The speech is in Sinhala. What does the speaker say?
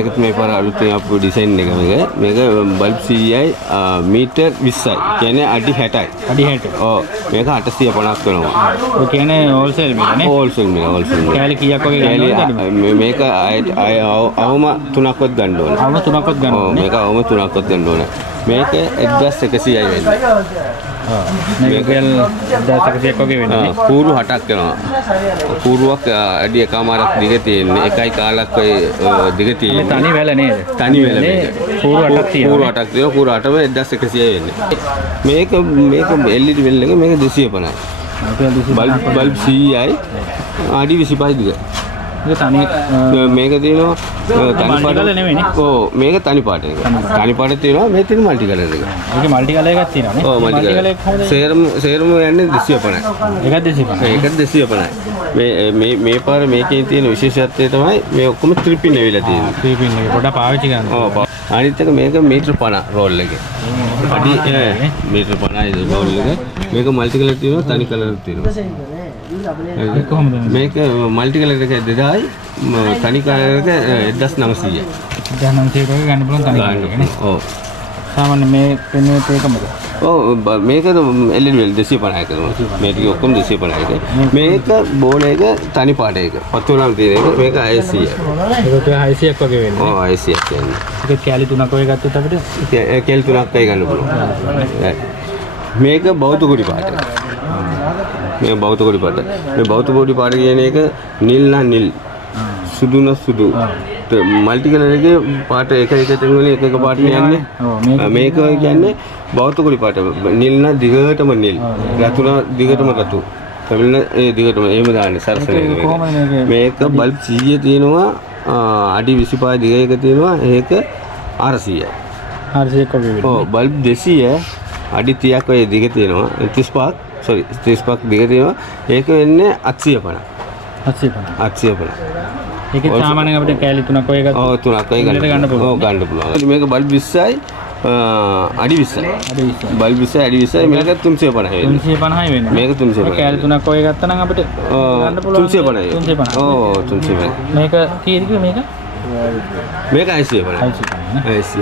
මේකත් මේ පාර අලුතෙන් ආපු ඩිසයින් එක මේක බල්බ් 100යි මීටර් 20යි. කියන්නේ අඩි 60යි. අඩි 60. ඔව්. මේක 850ක් වෙනවා. ඔය කියන්නේ හෝල්සේල් මිලනේ. හෝල්සේල් මිල හෝල්සේල් මිල. කෑලි කීයක් වගේ ගන්නවද? මේක අවම 3ක්වත් ගන්න ඕනේ. අවම 3ක්වත් ගන්න ඕනේ. මේක අවම 3ක්වත් ගන්න ඕනේ. මේක 1100යි වෙන්නේ. මේක 1100ක් වගේ වෙන්නේ. කූරු 8ක් වෙනවා. කූරුවක් අඩි එකමාරක් දිග තියෙන්නේ. එකයි කාලක් ඔය දිග තියෙන්නේ. තනි වැල නේද? තනි වැල මේක. කූරු 8ක් තියෙනවා. කූරු 8ක් තියෙනවා. කූරු 8ම 1100යි වෙන්නේ. මේක LED වෙල් එක මේක 250යි. බල්බ් 100යි අඩි 25යි දිග. මේක තනි මේක තියෙනවා තනි පාට නෙමෙයිනේ. ඔව් මේක තනි පාට එක. තනි පාට තියෙනවා මේ තියෙන මල්ටි කලර් එක. මේක මල්ටි කලර් එකක් තියෙනවා නේ. ඔව් මල්ටි කලර් එක කොහොමද? සේරම යන්නේ 250යි. ඒකත් 250යි. ඒකත් 250යි. මේ පාර මේකේ තියෙන විශේෂත්වය තමයි මේ ඔක්කොම ත්‍රිපින් ඇවිල්ලා තියෙන්නේ. ත්‍රිපින් එක පොඩ්ඩක් පාවිච්චි කරන්න. ඔව්. අනිත් එක මේක මීටර් 50 රෝල් එකේ. අඩි මීටර් 50යි රෝල් එක. මේක මල්ටි කලර් තියෙනවා තනි කලර් තියෙනවා. කොහොමද මේක මල්ටි කලර් එක 2000යි තනි කලර් එක 1900යි. 1900 වගේ ගන්න පුළුවන් තනි කලර් එක නේ. ඔව්. සාමාන්‍ය මේ පෙන්වන්නේ ඒකමද? ඔව් මේක LED වෙල් 250යි කරනවා. මේ ටික ඔක්කොම 250යි. මේක බෝල එක තනි පාට එක. පතුලම් තියෙන එක මේක 600යි. ඒක 600ක් වගේ වෙන්නේ. ඔව් 600ක් කියන්නේ. ඒක කැලි 3ක් වගේ ගත්තොත් අපිට කැලි 3ක් ගන්න පුළුවන්. මේක බෞද්ධ කුඩි පාට. මේ බෞද්ධ කුඩි පාට. මේ බෞද්ධ කුඩි පාට කියන එක නිල් නම් නිල්. සුදු නම් සුදු. මල්ටි කලර් එකේ පාට එක තැන් වලින් එක පාට යන්නේ. මේක කියන්නේ බෞද්ධ කුඩි පාට. නිල් නම් දිගටම නිල්. රතු නම් දිගටම රතු. තමිල්න ඒ දිගටම එහෙම දාන්නේ සරසනේ. මේක බල්බ් 100 තියෙනවා අඩි 25 දිග එක තියෙනවා. ඒක 400යි. 400ක් වගේ වෙන්නේ. ඔව් බල්බ් 200 අඩි 30ක් වගේ දිග තියෙනවා. 35ක් දිග තියෙනවා. ඒක වෙන්නේ 850. 850. ඒකේ සාමාන්‍යයෙන් අපිට කැලි 3ක් වගේ ගත්තා. ඔව් 3ක් වගේ ගන්න පුළුවන්. ඔව් ගන්න පුළුවන්. මේක බල්බ් 20යි අඩි 20යි. බල්බ් 20යි අඩි 20යි මේක 350යි. 350යි වෙන්නේ. මේක 350යි. කැලි 3ක් වගේ ගත්තා නම් අපිට ගන්න පුළුවන්. 350යි. 350. ඔව් 350යි. මේක කීයද මේක? මේක 650යි. 650.